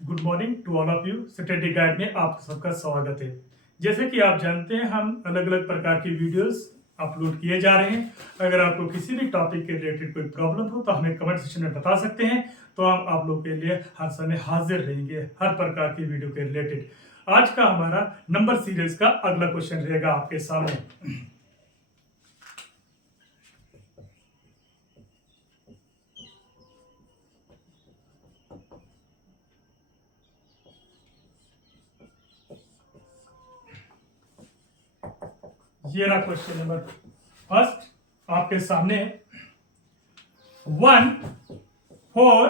Good morning to all of you. Study guide में आप सबका स्वागत है। जैसे कि आप जानते हैं, हम अलग अलग प्रकार की वीडियोस अपलोड किए जा रहे हैं। अगर आपको किसी भी टॉपिक के रिलेटेड कोई प्रॉब्लम हो तो हमें कमेंट सेक्शन में बता सकते हैं, तो हम आप लोग के लिए हर समय हाजिर रहेंगे हर प्रकार की वीडियो के रिलेटेड। आज का हमारा नंबर सीरीज का अगला क्वेश्चन रहेगा आपके सामने। ये रहा क्वेश्चन नंबर फर्स्ट आपके सामने। 1, 4,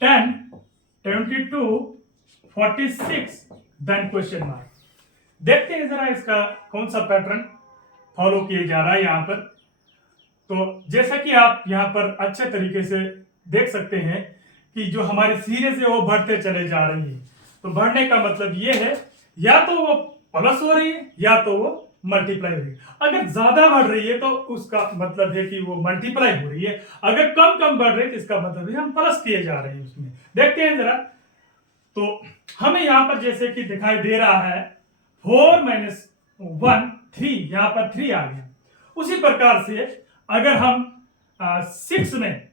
10, 22, 46 देन क्वेश्चन मार्क। देखते हैं जरा इसका कौन सा पैटर्न फॉलो किया जा रहा है यहाँ पर। तो जैसा कि आप यहाँ पर अच्छे तरीके से देख सकते हैं कि जो हमारी सीरीज है वो बढ़ते चले जा रही है। तो बढ़ने का मतलब ये है, या तो वो प्लस हो रही है या तो वो मल्टीप्लाई हो रही है। अगर ज्यादा बढ़ रही है तो उसका मतलब है कि वो मल्टीप्लाई हो रही है। अगर कम कम बढ़ रही है तो इसका मतलब है हम प्लस किए जा रहे हैं उसमें। देखते हैं जरा। तो हमें यहां पर जैसे कि दिखाई दे रहा है 4 माइनस 1 3, यहां पर 3 आ गया। उसी प्रकार से अगर हम 6 में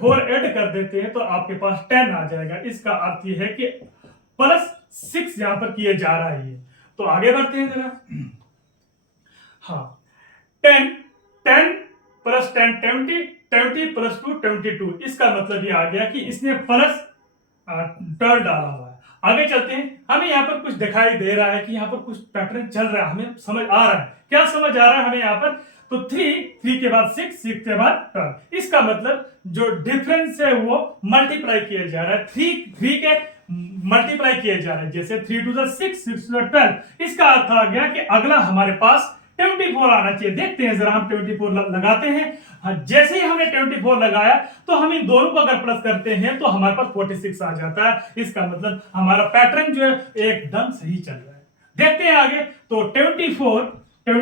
4 ऐड कर देते हैं तो आपके पास 10 आ जाएगा। इसका अर्थ यह है कि प्लस 6 यहां पर किए जा रहा है। तो आगे बढ़ते हैं जरा। हाँ, 10 10 प्लस 10 20 प्लस 2 22। इसका मतलब ये आ गया कि इसने प्लस 12 डाला हुआ है। आगे चलते हैं। हमें यहाँ पर कुछ दिखाई दे रहा है कि यहाँ पर कुछ पैटर्न चल रहा है, हमें समझ आ रहा है। क्या समझ आ रहा है हमें यहाँ पर? तो 3 के बाद 6 के बाद 12। इसका मतलब जो डिफरेंस है वो मल्टीप्लाई किया जा रहा है। 3 के मल्टीप्लाई किए जा रहे हैं। जैसे 3 to the 6, 6 to the 12। इसका अर्थ आ गया कि अगला हमारे पास 24 आना चाहिए। देखते हैं जरा, हम 24 लगाते हैं। जैसे ही हमने 24 लगाया तो हम इन दोनों को अगर प्लस करते हैं तो हमारे पास 46 आ जाता है। इसका मतलब हमारा पैटर्न जो है एकदम सही चल रहा है। देखते हैं आगे। तो 24 to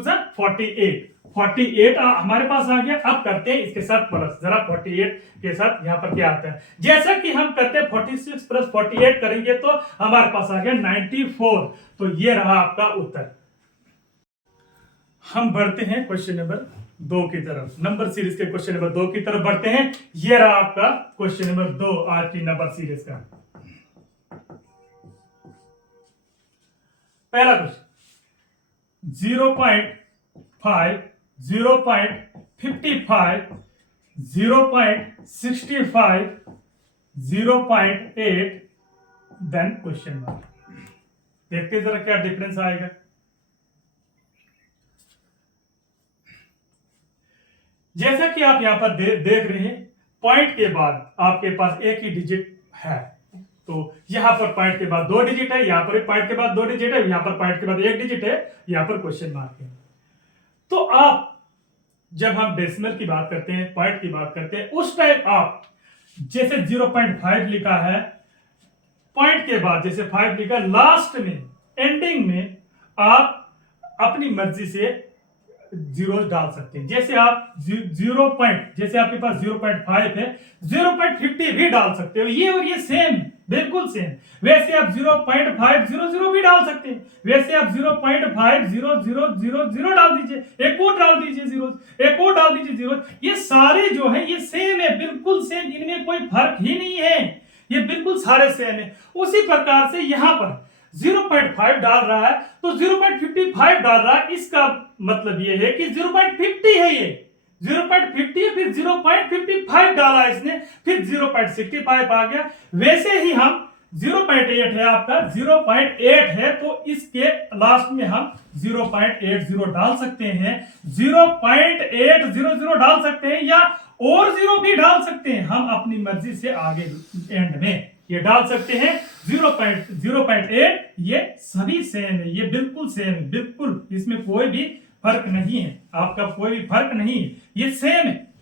the 48 हमारे पास आ गया। अब करते हैं इसके साथ प्लस। जरा 48 के साथ यहां पर क्या आता है? जैसा कि हम करते हैं 46 प्लस 48 करेंगे तो हमारे पास आ गया 94। तो ये रहा आपका उत्तर। हम बढ़ते हैं क्वेश्चन नंबर 2 की तरफ। नंबर सीरीज के क्वेश्चन नंबर 2 की तरफ बढ़ते हैं। ये रहा आपका क्वेश्चन नंबर 2 आज की नंबर सीरीज का। पहला क्वेश्चन 0.5, 0.55, 0.65, 0.8 देन क्वेश्चन मार्क। देखते हैं जरा क्या डिफरेंस आएगा। जैसा कि आप यहां पर देख रहे हैं, पॉइंट के बाद आपके पास एक ही डिजिट है। तो यहां पर पॉइंट के बाद 2 डिजिट है, यहां पर पॉइंट के बाद 2 डिजिट है, यहां पर पॉइंट के बाद 1 डिजिट है, यहां पर क्वेश्चन मार्क है। तो आप जब हम डेसिमल की बात करते हैं, पॉइंट की बात करते हैं, उस टाइम आप जैसे 0.5 लिखा है, पॉइंट के बाद जैसे 5 लिखा, लास्ट में एंडिंग में आप अपनी मर्जी से जीरो डाल सकते हैं। जैसे आप 0. जैसे आपके पास 0.5 है, 0.50 भी डाल सकते हो। ये और ये सेम, बिल्कुल सेम। वैसे आप 0.500 भी डाल सकते हैं। वैसे आप 0.5000 डाल दीजिए, एक और डाल दीजिए जीरो, एक और डाल दीजिए जीरो। ये सारे जो है ये सेम है, बिल्कुल सेम। इनमें कोई फर्क ही नहीं है, ये बिल्कुल सारे सेम है। उसी प्रकार से यहां पर 0.5 डाल रहा है तो 0.55 डाल रहा है। इसका मतलब यह है कि 0.50 है, ये 0.50 है, फिर 0.55 डाला इसने, फिर 0.65 आ गया। वैसे ही हम 0.8 है आपका, 0.8 है तो इसके लास्ट में हम 0.80 डाल सकते हैं, 0.800 डाल सकते हैं, या और जीरो भी डाल सकते हैं। हम अपनी मर्जी से आगे एंड में ये डाल सकते हैं। 0.8 ये सभी सेम है, ये बिल्कुल सेम है, बिल्कुल इसमें कोई भी फर्क नहीं है, आपका कोई भी फर्क नहीं है, ये सेम है,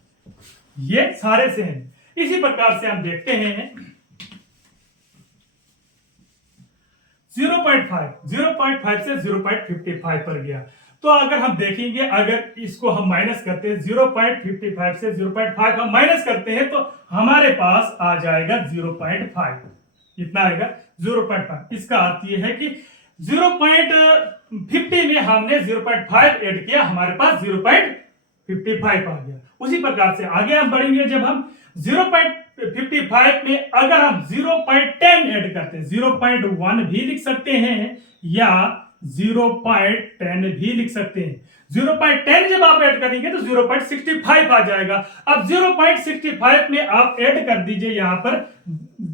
ये सारे सेम है। इसी प्रकार से हम देखते हैं 0.5 से 0.55 पर गया। तो अगर हम देखेंगे, अगर इसको हम माइनस करते हैं 0.55 से 0.5 हम माइनस करते हैं तो हमारे पास आ जाएगा 0.5। कितना आएगा? 0.5। इसका अर्थ ये है कि 0.50 में हमने 0.5 ऐड किया, हमारे पास 0.55 आ गया। उसी प्रकार से आगे हम बढ़ेंगे, जब हम 0.55 में अगर हम 0.10 ऐड करते हैं, 0.1 भी लिख सकते हैं या 0.10 भी लिख सकते हैं। 0.10 जब आप ऐड करेंगे तो 0.65 आ जाएगा। अब 0.65 में आप ऐड कर दीजिए यहां पर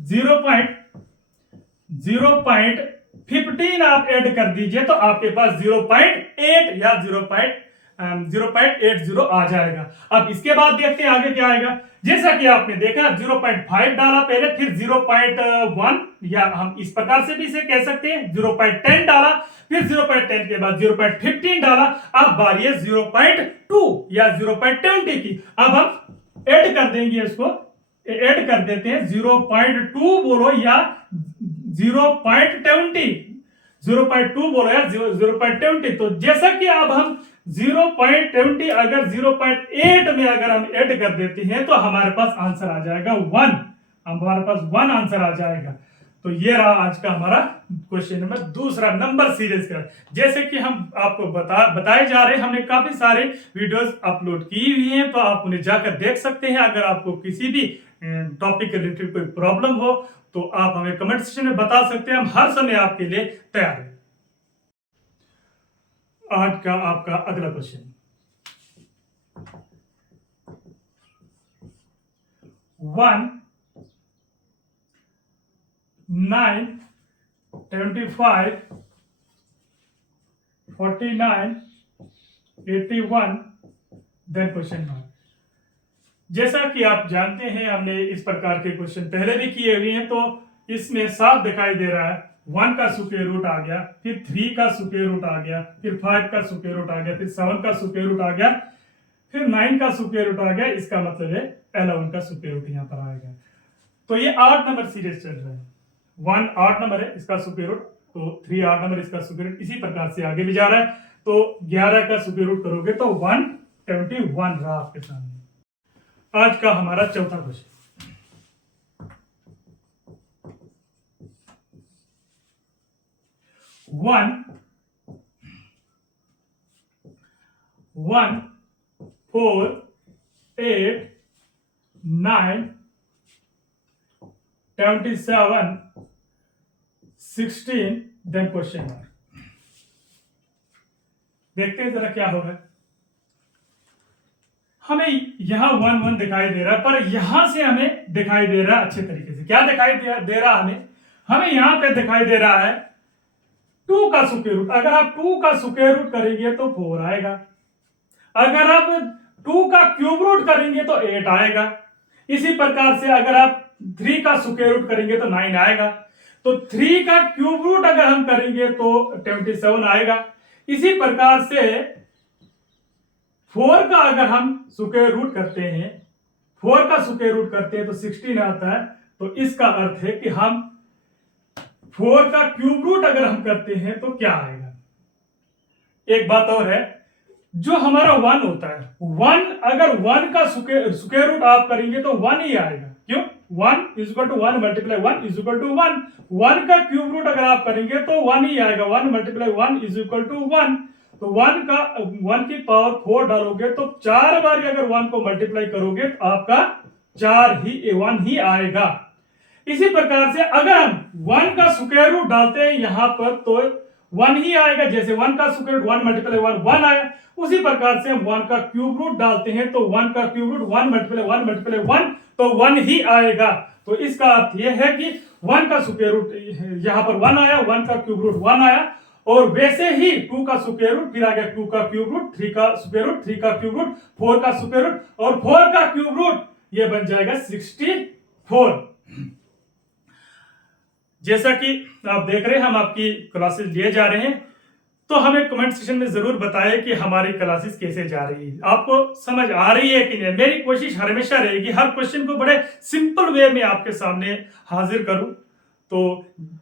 0.15 आप ऐड कर दीजिए तो आपके पास 0.8 या 0.80 आ जाएगा। अब इसके बाद देखते हैं आगे क्या आएगा। जैसा कि आपने देखा 0.5 डाला पहले, फिर 0.1 या हम इस प्रकार से भी इसे कह सकते हैं 0.10 डाला, फिर 0.10 के बाद 0.15 डाला। अब बारी है 0.2 या 0.20 की। अब हम ऐड कर देंगे, इसको ऐड कर देते हैं 0.2 बोलो या 0.20, 0.2 बोलो या 0.20। तो जैसा कि अब हम 0.20 अगर 0.8 में अगर हम ऐड कर देते हैं तो हमारे पास आंसर आ जाएगा 1। हमारे पास 1 आंसर आ जाएगा। तो ये रहा आज का हमारा क्वेश्चन नंबर दूसरा, नंबर सीरीज का। जैसे कि हम आपको बताए जा रहे हैं, हमने काफी सारे वीडियोस अपलोड की हुई हैं, तो आप उन्हें जाकर देख सकते हैं। अगर आपको किसी भी टॉपिक के रिलेटेड कोई प्रॉब्लम हो तो आप हमें कमेंट सेक्शन में बता सकते हैं, हम हर समय आपके लिए तैयार हैं। आज का आपका अगला क्वेश्चन, 1, 9, 25, 49, 81, देन क्वेश्चन मार्क। जैसा कि आप जानते हैं, हमने इस प्रकार के क्वेश्चन पहले भी किए हुए हैं। तो इसमें साफ दिखाई दे रहा है 1 का स्क्वायर रूट आ गया, फिर 3 का स्क्वायर रूट आ गया, फिर 5 का स्क्वायर रूट आ गया, फिर 7 का स्क्वायर रूट आ गया, फिर 9 का स्क्वायर रूट आ गया। इसका मतलब है 11 का स्क्वायर रूट यहां पर आएगा। तो ये 8 नंबर सीरीज चल रहा है। 1 8 नंबर है, इसका स्क्वायर रूट, तो 3 8 नंबर, इसका स्क्वायर रूट। इसी प्रकार से आगे भी जा रहा है। तो 11 का स्क्वायर रूट करोगे तो 121 रहा आपके सामने। आज का हमारा चौथा क्वेश्चन, 1, 4, 8, 9, 27, 16, देन क्वेश्चन मार्क। देखते हैं जरा क्या होगा। हमें यहां 1 1 दिखाई दे रहा है, पर यहां से हमें दिखाई दे रहा है अच्छे तरीके से। क्या दिखाई दे रहा हमें यहां पे दिखाई दे रहा है 2 का स्क्वायर रूट। अगर आप 2 का स्क्वायर रूट करेंगे तो 4 आएगा। अगर आप 2 का क्यूब रूट करेंगे तो 8 आएगा। इसी प्रकार से अगर आप 3 का स्क्वायर रूट करेंगे तो 9 आएगा। तो 3 का क्यूब रूट अगर हम करेंगे तो 27 आएगा। इसी प्रकार से 4 का अगर हम स्क्वायर रूट करते हैं, 4 का स्क्वायर रूट करते हैं तो 16 आता है। तो इसका अर्थ है कि हम 4 का क्यूब रूट अगर हम करते हैं तो क्या आएगा। एक बात और है, जो हमारा 1 होता है, 1 अगर 1 का स्क्वायर रूट आप करेंगे तो 1 ही आएगा। क्यों? 1 equal to 1 multiply 1 is equal to 1। 1 का क्यूब रूट अगर आप करेंगे तो 1 ही आएगा। 1 मल्टीप्लाई 1 इज इक्वल टू 1। तो 1 की पावर 4 डालोगे तो 4 बार अगर 1 को मल्टीप्लाई करोगे तो आपका 1 ही आएगा। इसी प्रकार से अगर हम 1 का स्क्वायर रूट डालते हैं यहां पर तो 1 ही आएगा। जैसे 1 का स्क्वायर रूट 1 मल्टीप्लाई 1 आया, उसी प्रकार से हम 1 का क्यूब रूट डालते हैं तो 1 का क्यूब रूट 1 मल्टीप्लाई 1 तो 1 ही आएगा। तो इसका अर्थ यह है कि 1 का स्क्वायर रूट यहां पर 1 आया, 1 का क्यूब रूट 1 आया। और वैसे ही 2 का स्क्वायर रूट, फिर आ गया 2 का क्यूब रूट, 3 का स्क्वायर रूट, 3 का क्यूब रूट, 4 का स्क्वायर रूट और 4 का क्यूब रूट, ये बन जाएगा 64। जैसा कि आप देख रहे हैं, हम आपकी क्लासेस लिए जा रहे हैं। तो हमें कमेंट सेक्शन में जरूर बताएं कि हमारी क्लासेस कैसे जा रही है, आपको समझ आ रही है कि नहीं। मेरी कोशिश हमेशा रहेगी हर क्वेश्चन को बड़े सिंपल वे में आपके सामने हाजिर करूं। तो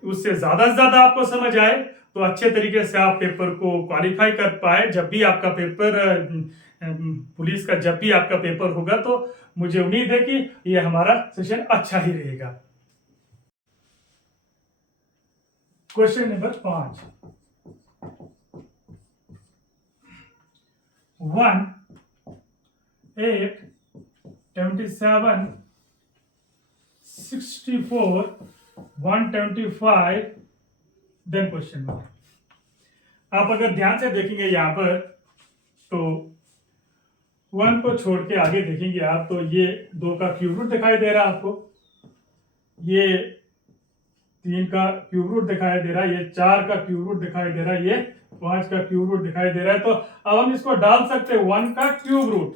उससे ज़्यादा से ज़्यादा आपको समझ आए तो अच्छे तरीके से आप पेपर को क्वालिफाई कर पाए। जब भी आपका पेपर पुलिस का जब भी आपका पेपर होगा तो मुझे उम्मीद है कि ये हमारा सेशन अच्छा ही रहेगा। Question number 5, 1, 8, 27, 64, 125, then question mark. आप अगर ध्यान से देखेंगे यहाँ पर तो 1 को छोड़ के आगे देखेंगे आप तो ये 2 का क्यूब रूट दिखाई दे रहा है आपको, ये 3 का क्यूब रूट दिखाई दे रहा है, ये 4 का क्यूब रूट दिखाई दे रहा है, ये 5 का क्यूब रूट दिखाई दे रहा है। तो अब हम इसको डाल सकते हैं 1 का क्यूब रूट।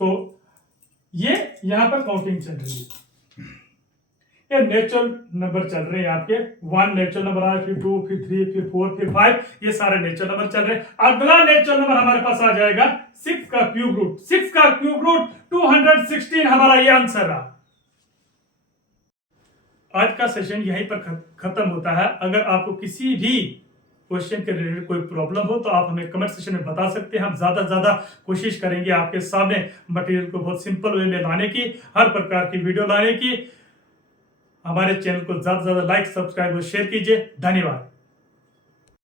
तो ये यहां पर काउंटिंग चल रही है, ये नेचुरल नंबर चल रहे हैं आपके। 1 नेचुरल नंबर आया, फिर 2, फिर 3, फिर 4, फिर 5, ये सारे नेचुरल नंबर चल रहे हैं। अगला नेचुरल नंबर हमारे पास आ जाएगा 6 का क्यूब रूट। 6 का क्यूब रूट 216 हमारा ये आंसर रहा। आज का सेशन यहीं पर खत्म होता है। अगर आपको किसी भी क्वेश्चन के रिलेटेड कोई प्रॉब्लम हो तो आप हमें कमेंट सेक्शन में बता सकते हैं। हम ज्यादा से ज्यादा कोशिश करेंगे आपके सामने मटेरियल को बहुत सिंपल वे में लाने की, हर प्रकार की वीडियो लाने की। हमारे चैनल को ज्यादा से ज्यादा लाइक, सब्सक्राइब और शेयर कीजिए। धन्यवाद।